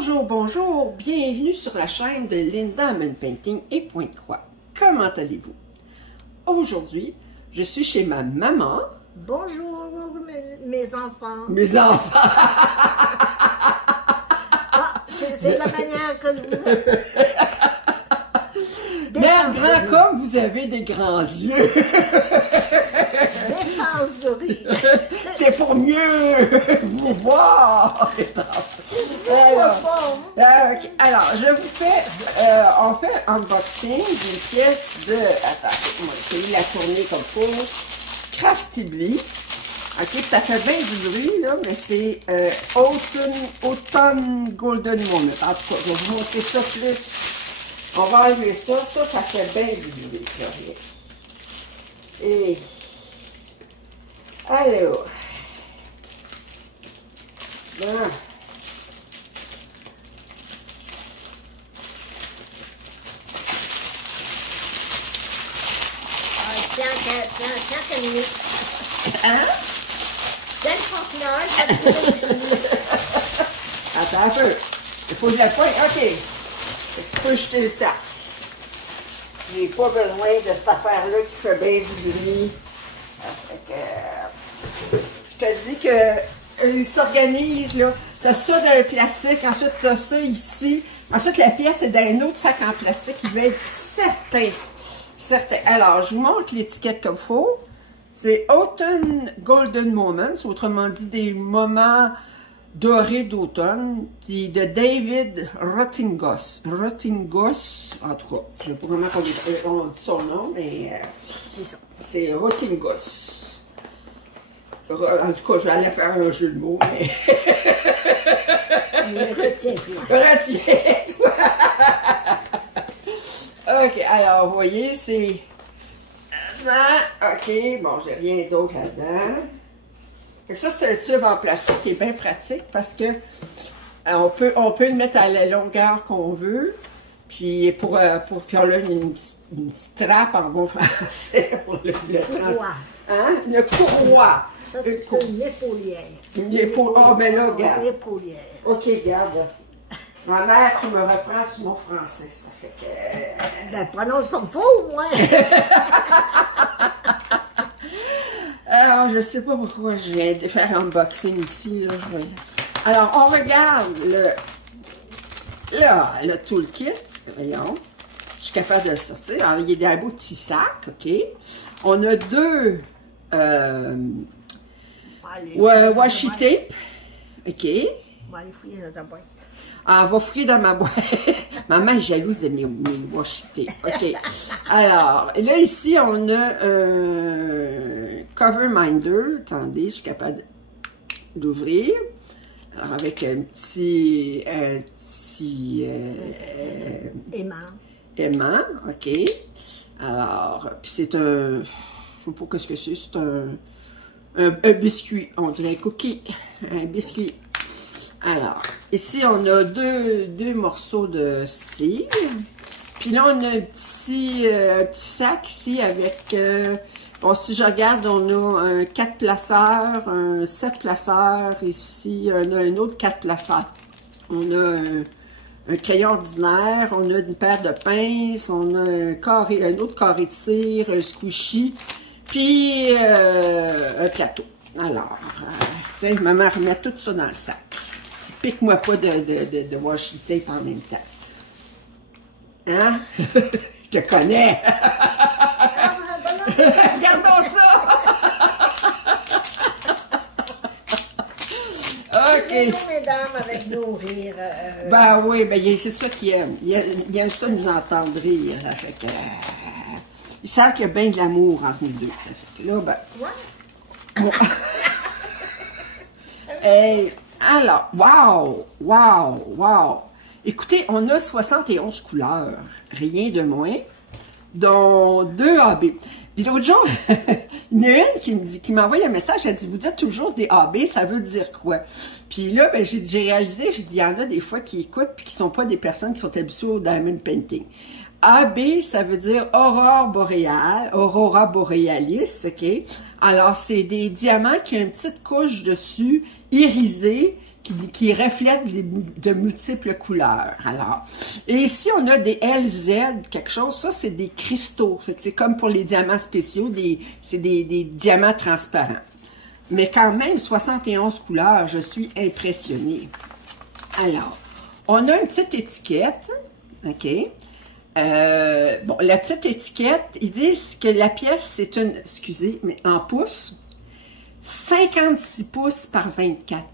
Bonjour, bonjour, bienvenue sur la chaîne de Linda Amen Painting et Pointe-Croix. Comment allez-vous? Aujourd'hui, je suis chez ma maman. Bonjour mes enfants. Mes enfants! Ah, c'est de la manière que vous êtes. Mère grand comme vous avez des grands yeux. Défense de rire. C'est pour mieux vous voir. Alors, je vous fais, on fait unboxing d'une pièce de, attendez, on va essayer de la tourner comme faut, Craftibly. Ok, ça fait bien du bruit, là, mais c'est Autumn Golden Moment. En tout cas, je vais vous montrer ça plus. On va enlever ça. Ça fait bien du bruit, là. Et, alors, voilà. Tiens, minutes. Hein? Quel conteneur? Attends un peu. Il faut que je la pointe. OK. Tu peux jeter le sac. J'ai pas besoin de cette affaire-là qui fait bien du bruit. Je te dis que il s'organise, là. Tu as ça dans le plastique, ensuite tu as ça ici. Ensuite, la pièce est dans un autre sac en plastique. Il va être certain. Alors, je vous montre l'étiquette comme il faut. C'est Autumn Golden Moments, autrement dit des moments dorés d'automne, puis de David Rottingos. Rottingos, en tout cas, je ne sais pas comment on dit son nom, mais c'est ça. C'est Rottingos. En tout cas, j'allais faire un jeu de mots, mais... Retiens-toi. Retiens-toi. Ok, alors, vous voyez, c'est... Ok, bon, j'ai rien d'autre là-dedans. Ça, c'est un tube en plastique qui est bien pratique parce que on peut le mettre à la longueur qu'on veut. Puis, puis on a une strap en bon français pour le courroie. Hein? Une courroie. Ça, c'est une épaulière. Une épaulière. Oh, ben là, regarde. Une épaulière. Ok, regarde. Ma mère qui me reprend sur mon français, ça fait que... Ben, prononce comme faut, moi! Alors, je sais pas pourquoi je viens de faire un unboxing ici, là. Alors, on regarde le toolkit, voyons. Je suis capable de le sortir. Alors, il est dans un beau petit sac, ok. On a deux washi tape, ok. On va aller fouiller dans ta boîte. Ah, on va fouiller dans ma boîte. Maman est jalouse de mes washi tape. OK. Alors, là, ici, on a un cover minder. Attendez, je suis capable d'ouvrir. Alors, avec un petit aimant. OK. Alors, puis c'est un... Je sais pas qu'est-ce que c'est. C'est un biscuit. On dirait un cookie. Un biscuit. Alors, ici, on a deux morceaux de cire. Puis là, on a un petit sac ici avec... bon, si je regarde, on a un 4 placeurs, un 7 placeurs. Ici, on a un autre 4 placeurs. On a un crayon ordinaire, on a une paire de pinces, on a un autre carré de cire, un squishy, puis un plateau. Alors, tiens, maman remet tout ça dans le sac. Pique-moi pas de washi tape en même temps. Hein? Je te connais! Regardons ça! OK. Mesdames, avec nos rires. Ben oui, ben c'est ça qu'ils aiment. Ils aiment ça nous entendre rire. Ça fait que, ils savent qu'il y a bien de l'amour entre nous deux. Ça fait que là, ben... Ouais. Hey, alors, wow! Écoutez, on a 71 couleurs, rien de moins, dont 2 AB. Puis l'autre jour, il y en a une qui m'a envoyé un message, elle dit, vous dites toujours des AB, ça veut dire quoi? Puis là, ben, j'ai réalisé, j'ai dit, il y en a des fois qui écoutent puis qui ne sont pas des personnes qui sont habituées au diamond painting. AB, ça veut dire aurore boréale, aurora borealis, ok? Alors, c'est des diamants qui ont une petite couche dessus, irisée, qui reflètent de multiples couleurs. Alors, et ici, on a des LZ, quelque chose, ça, c'est des cristaux. Fait que c'est comme pour les diamants spéciaux, c'est des diamants transparents. Mais quand même, 71 couleurs, je suis impressionnée. Alors, on a une petite étiquette, OK? Bon, la petite étiquette, ils disent que la pièce, c'est une, excusez, mais en pouces, 56 pouces par 24.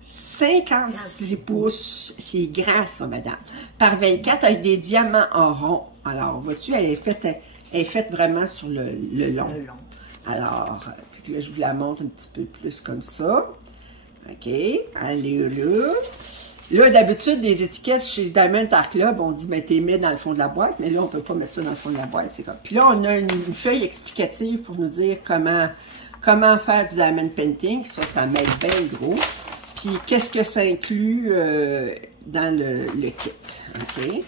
56 pouces, c'est grand ça, madame. Par 24 avec des diamants en rond. Alors, vois-tu, elle est faite vraiment sur le long. Alors, puis là, je vous la montre un petit peu plus comme ça. OK, allez là. Là, d'habitude, des étiquettes chez Diamond Art Club, on dit, ben, t'es mis dans le fond de la boîte, mais là, on peut pas mettre ça dans le fond de la boîte. C'est comme. Puis là, on a une feuille explicative pour nous dire comment faire du diamond painting. Ça m'aide bien gros. Puis, qu'est-ce que ça inclut dans le kit. OK?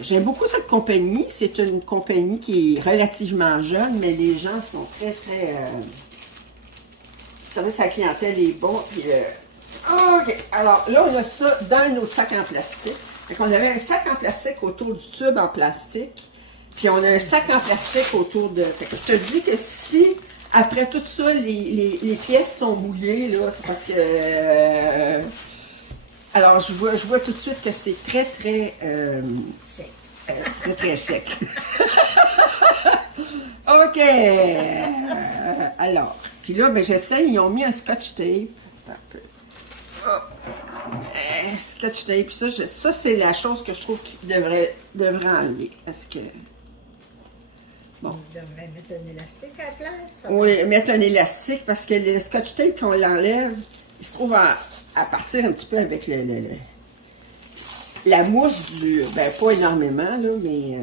J'aime beaucoup cette compagnie. C'est une compagnie qui est relativement jeune, mais les gens sont très, très... le service à la clientèle est bon. Puis, OK. Alors, là, on a ça dans nos sacs en plastique. Fait qu'on avait un sac en plastique autour du tube en plastique. Puis, on a un sac en plastique autour de... Fait que je te dis que si... Après tout ça, les pièces sont mouillées, là, c'est parce que... alors, je vois tout de suite que c'est très, très... Sec. Très, très sec. OK. Alors, puis là, ben, j'essaie, ils ont mis un scotch tape. Un peu. Oh. Scotch tape, ça c'est la chose que je trouve qu'ils devraient enlever. Est-ce que... Bon. On devrait mettre un élastique à la place. Oui, mettre un élastique parce que le scotch tape, quand on l'enlève, il se trouve à partir un petit peu avec la mousse du... Ben, pas énormément, là, mais...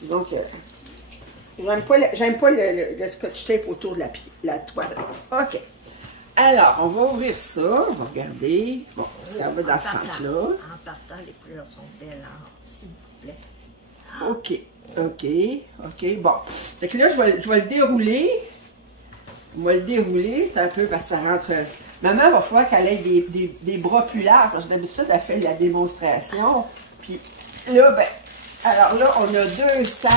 disons que... J'aime pas le scotch tape autour de la toile. OK. Alors, on va ouvrir ça. On va regarder. Bon, ça va dans ce sens-là. En partant, les couleurs sont belles, s'il vous plaît. OK. OK. Bon. Fait que là, je vais le dérouler. On va le dérouler. Un peu parce que ça rentre... Maman, il va falloir qu'elle ait des bras plus larges. Parce que d'habitude, elle fait la démonstration. Puis là, ben... Alors là, on a 2 sacs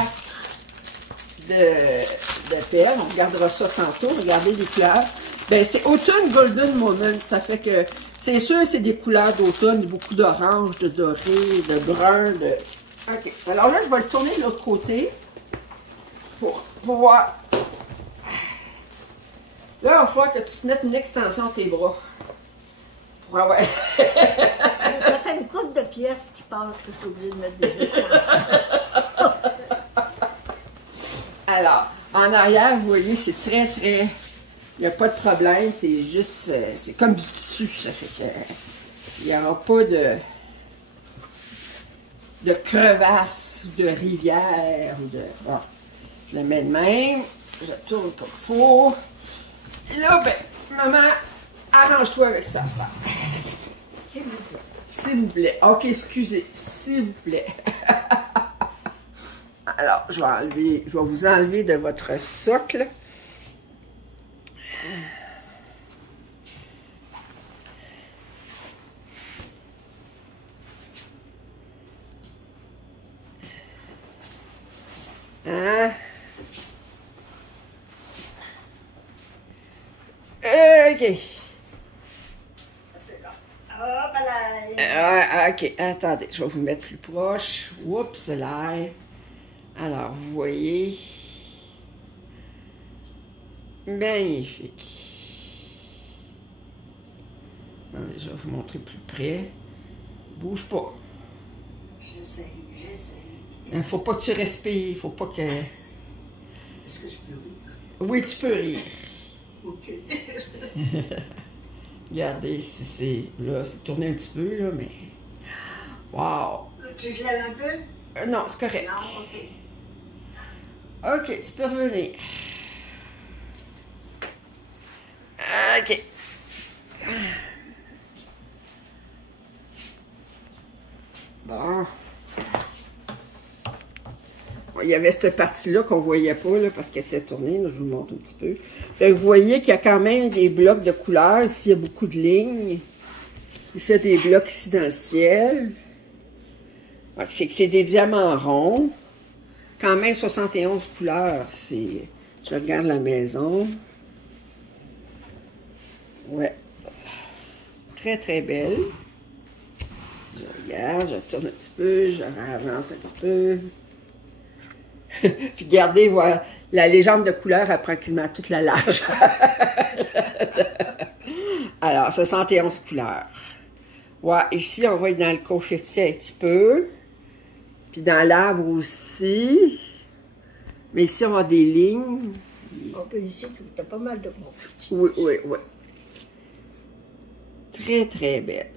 de perles. On regardera ça tantôt. Regardez les couleurs. Ben, c'est Autumn Golden Moment. Ça fait que... C'est sûr, c'est des couleurs d'automne. Beaucoup d'orange, de doré, de brun, de... OK. Alors là, je vais le tourner de l'autre côté pour voir. Là, il va falloir que tu te mettes une extension à tes bras. Pour avoir... Ça fait une coupe de pièces qui passent que je suis obligée de mettre des extensions. Alors, en arrière, vous voyez, c'est très, très... Il n'y a pas de problème. C'est juste... c'est comme du tissu. Ça fait que... Il n'y aura pas de crevasses, de rivières, ou de... Bon, je le mets de même, je tourne comme il faut. Et là, ben, maman, arrange-toi avec ça, ça. S'il vous plaît. S'il vous plaît. OK, excusez, s'il vous plaît. Alors, je vais vous enlever de votre socle. Hein? OK. OK, attendez, je vais vous mettre plus proche. Oups, là. Alors, vous voyez. Magnifique. Attendez, je vais vous montrer plus près. Bouge pas. J'essaie. Il ne faut pas que tu respires, faut pas que... Est-ce que je peux rire? Oui, tu peux rire. OK. Regardez, là, c'est tourné un petit peu, là, mais... Wow! Tu je lève un peu? Non, c'est correct. Non, OK. OK, tu peux revenir. OK. Bon. il y avait cette partie-là qu'on ne voyait pas, là, parce qu'elle était tournée. Là, je vous montre un petit peu. Fait que vous voyez qu'il y a quand même des blocs de couleurs. Ici, il y a beaucoup de lignes. Ici, il y a des blocs ici dans le ciel. C'est des diamants ronds. Quand même 71 couleurs. Je regarde la maison. Ouais. Très, très belle. Je regarde, je tourne un petit peu, je avance un petit peu. Puis regardez, voilà, la légende de couleur apprend quasiment toute la largeur. Alors, 71 couleurs. Ouais, ici, on va être dans le confetti un petit peu. Puis dans l'arbre aussi. Mais ici, on a des lignes. Ici, tu as pas mal de confetti. Oui, oui, oui. Très, très belle.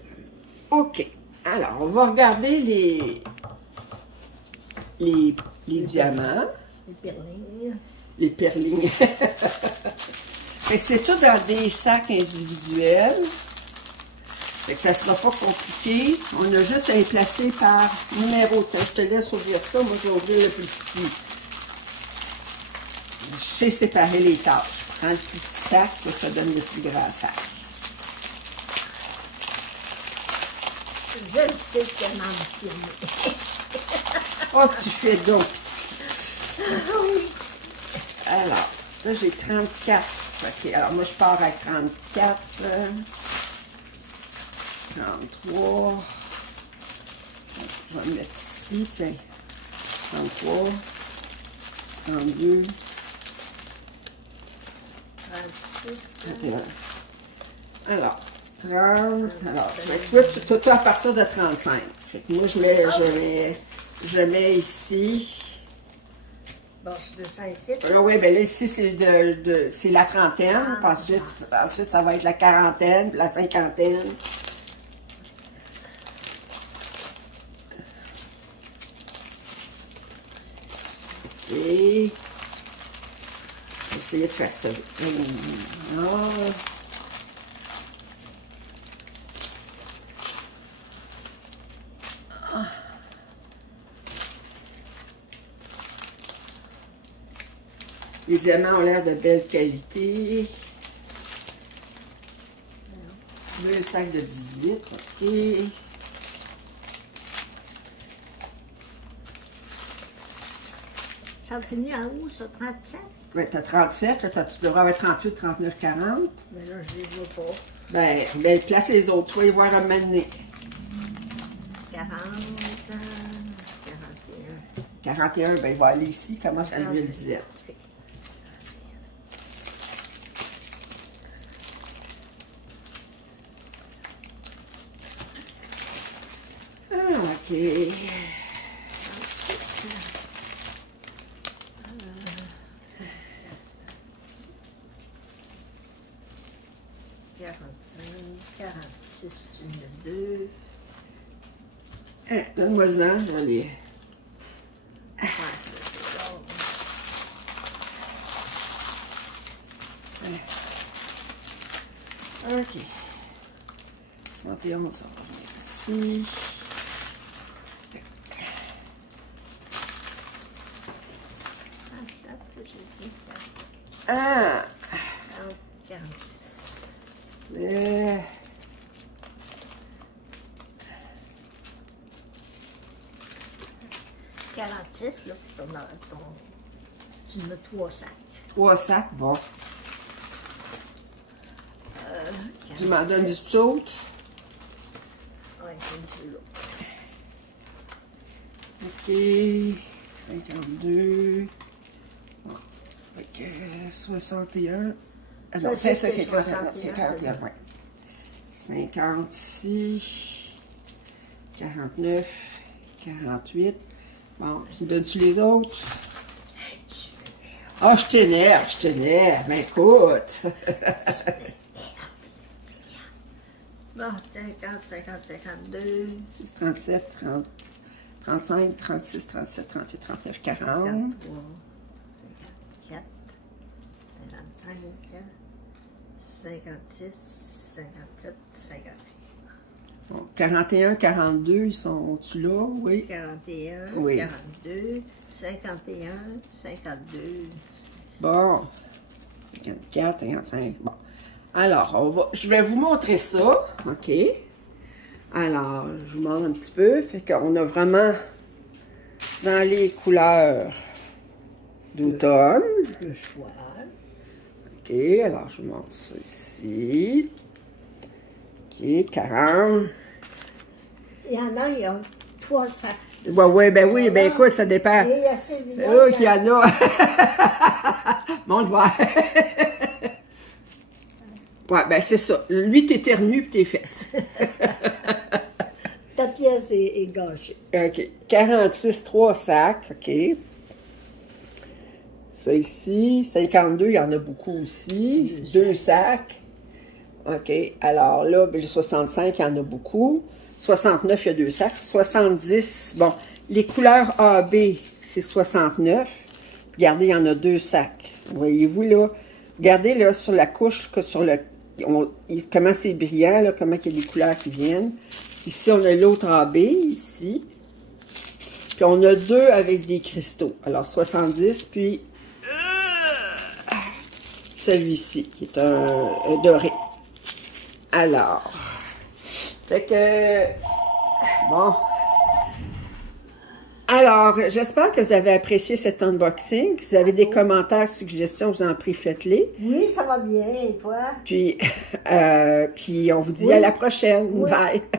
OK. Alors, on va regarder les diamants. Les perlings. Les perlings. C'est tout dans des sacs individuels. Fait que ça ne sera pas compliqué. On a juste à les placer par numéro. Je te laisse ouvrir ça. Moi, je vais ouvrir le plus petit. Je sais séparer les tâches. Je prends le plus petit sac, ça donne le plus grand sac. Je le sais que tu as mentionné. Oh, tu fais donc. Oui. Alors, là, j'ai 34. OK, alors moi, je pars à 34. 33. Je vais me mettre ici, tiens. 33. 32. 36. 31. Alors, 30. Alors, toi, à partir de 35. Fait que moi, je mets ici. Bon, je descends ici. Oui, bien là, ici, c'est la trentaine. Puis ensuite, ça va être la quarantaine, puis la cinquantaine. OK. Essayer de faire ça. Non. Les diamants ont l'air de belle qualité. Deux sacs de 18, OK. Ça finit en où, ça, 37? Oui, tu as 37, là, tu devrais avoir 38, 39, 40. Mais là, je les vois pas. Ben, place les autres, tu vas y voir à mener. 40, 41. 41, ben, il va aller ici, commence à lever le 17. Ah, OK. 45, 46, tu mets 2. Donne-moi-en, je vais les... OK. 71, ça va venir ici. Ah! 46. 46, là, tu mets 3 sacs. 3 sacs, bon. Tu m'en 47. donnes du saut? Oui, c'est celui-là. OK. 52. Bon. Fait que 61. Ah non, Ça, c'est c'est 51. 61, Ouais. 56. 49. 48. Bon, tu me donnes-tu les autres? Ah, je t'énerve. Mais écoute. Bon, 50, 50, 52. 6, 37, 30, 35, 36, 37, 38, 39, 40. 53, 54, 55, 56, 57, 58. Bon, 41, 42, ils sont-tu là? Oui. 41, Oui. 42, 51, 52. Bon. 54, 55. Bon. Alors, je vais vous montrer ça. OK. Alors, je vous montre un petit peu. Fait qu'on a vraiment dans les couleurs d'automne. Le choix. OK. Alors, je vous montre ça ici. OK. 40. Il y en a, il y a 3 sacs. Ouais, ben oui, ben écoute, ça dépend. Et il y a celui-là. Oh, qu'il y en a. Mon doigt. Ouais, ben c'est ça. Lui, t'éternues puis t'es faite. Ta pièce est gâchée. OK. 46, 3 sacs. OK. Ça ici. 52, il y en a beaucoup aussi. 2 sacs. OK. Alors là, ben, le 65, il y en a beaucoup. 69, il y a 2 sacs. 70, bon, les couleurs AB, c'est 69. Regardez, il y en a 2 sacs. Voyez-vous là? Regardez là sur la couche, sur le, comment c'est brillant, là, comment il y a des couleurs qui viennent. Ici, on a l'autre AB, ici. Puis on a 2 avec des cristaux. Alors 70, puis celui-ci, qui est un doré. Alors, fait que, bon. Alors, j'espère que vous avez apprécié cet unboxing. Si vous avez des commentaires, suggestions, vous en prie, faites-les. Oui, ça va bien, et toi? Puis on vous dit à la prochaine. Oui. Bye!